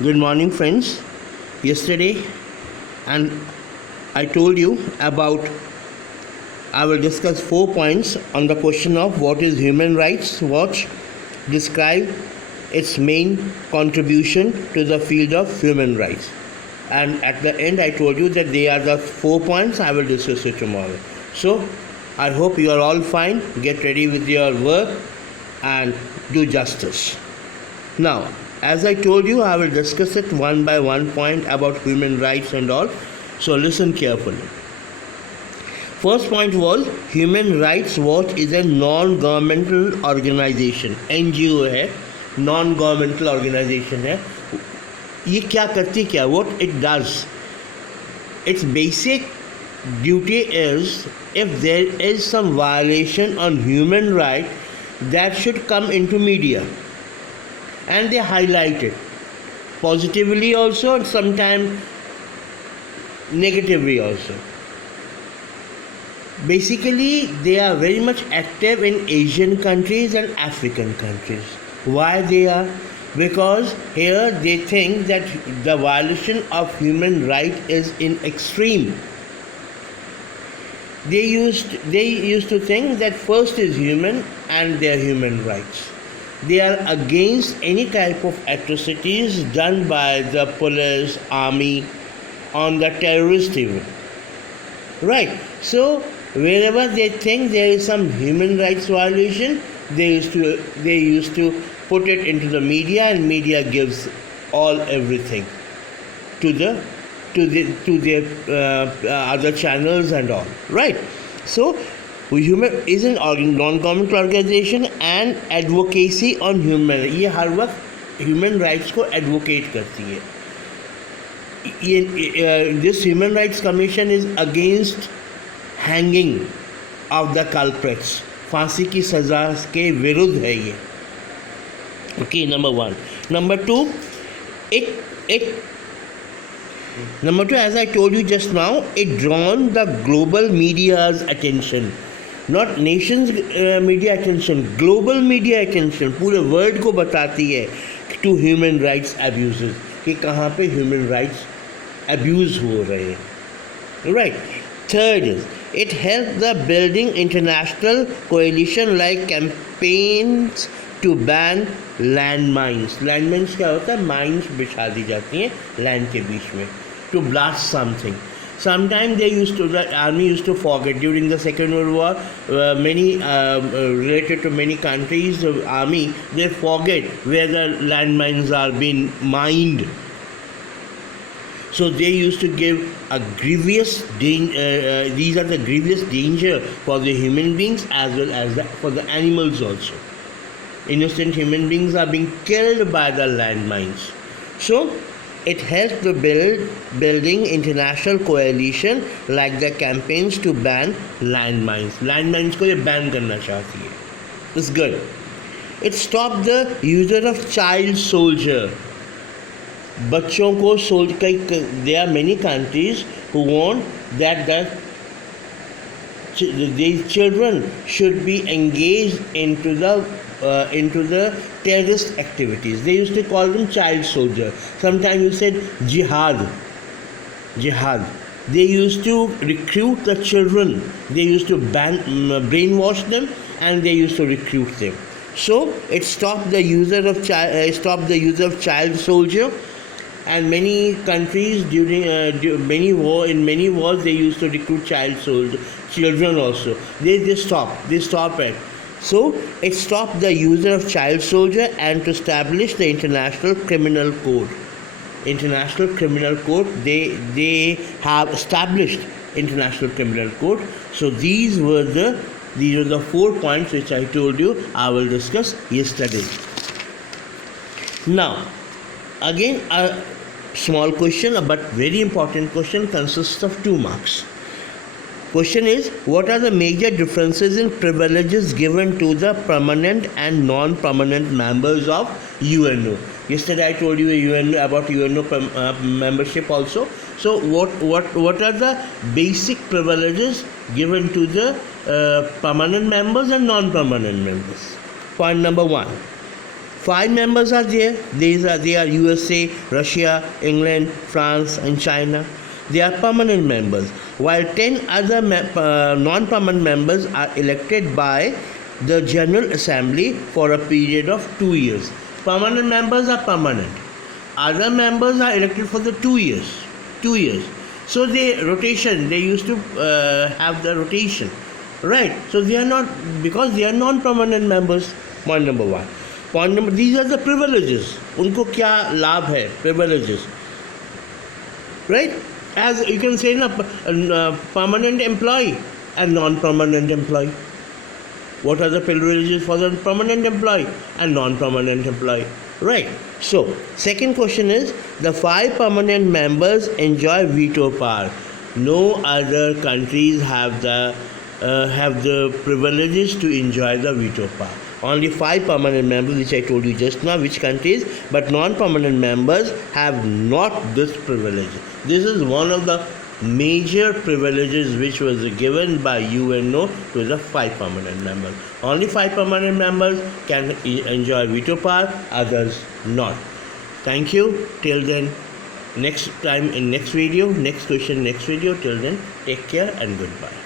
Good morning, friends. Yesterday, and I told you about I will discuss 4 points on the question of what is human rights watch, describe its main contribution to the field of human rights. And at the end, I told you that they are the 4 points. I will discuss it tomorrow. So, I hope you are all fine. Get ready with your work and do justice. Now, as I told you, I will discuss it one by one point about human rights and all. So listen carefully. First point was Human Rights Watch is a non-governmental organization. NGO है, non-governmental organization है. ये क्या करती क्या? What it does? Its basic duty is if there is some violation on human right, that should come into media. And they highlight it positively also and sometimes negatively also. Basically, they are very much active in Asian countries and African countries. Why they are? Because here they think that the violation of human right is in extreme. They used to think that first is human and their human rights. They are against any type of atrocities done by the police, army on the terrorist even. Right. So wherever they think there is some human rights violation, they used to put it into the media, and media gives everything to their other channels and all. Right. So human is an non-government organization and advocacy on human. ये हर वक्त human rights को advocate करती है. This Human Rights Commission is against hanging of the culprits. फांसी की सज़ा के विरुद्ध है ये. Okay, number one. Number two, as I told you just now, it drawn the global media's attention. Not nations media attention, global media attention. पूरे world को बताती है to human rights abuses कि कहाँ पे human rights abuse हो रहे हैं. Right. Third is it helped the building international coalition like campaigns to ban landmines. Landmines क्या होता है? Mines बिछा दी जाती हैं land के बीच में to blast something. Sometimes the army used to forget during the Second World War. Many related to many countries, the army they forget where the landmines are being mined. So they used to give a grievous danger. These are the grievous danger for the human beings as well as for the animals also. Innocent human beings are being killed by the landmines. So it helped the building international coalition like the campaigns to ban landmines. Landmines को ये ban करना चाहती है. It's good. It stopped the user of child soldier. बच्चों को there are many countries who want that these children should be engaged into the terrorist activities. They used to call them child soldier. Sometimes you said jihad. They used to recruit the children. They used to brainwash them, and they used to recruit them. So it stopped the user of child soldier. And many countries in many wars they used to recruit children also. They stop it. So it stopped the user of child soldier and to establish the International Criminal Code. International Criminal Code, they have established International Criminal Code. So these were the 4 points which I told you I will discuss yesterday. Now, again a small question but very important question consists of 2 marks. Question is, what are the major differences in privileges given to the permanent and non-permanent members of UNO? Yesterday I told you about UNO membership also. So what are the basic privileges given to the permanent members and non-permanent members? Point number 1. 5 members are there. They are USA, Russia, England, France, and China. They are permanent members, while 10 other non-permanent members are elected by the General Assembly for a period of 2 years. Permanent members are permanent. Other members are elected for the 2 years. 2 years. So they used to have the rotation. Right. So they are not, because they are non-permanent members. Point number 1. Point number, these are the privileges. उनको क्या लाभ है? Privileges. Right? As you can say, permanent employee and non-permanent employee. What are the privileges for the permanent employee and non-permanent employee? Right. So, second question is, the 5 permanent members enjoy veto power. No other countries have the privileges to enjoy the veto power. Only 5 permanent members, which I told you just now, which countries, but non-permanent members have not this privilege. This is one of the major privileges which was given by UNO to the 5 permanent members. Only 5 permanent members can enjoy veto power, others not. Thank you. Till then, next time in next video, next question, next video. Till then, take care and goodbye.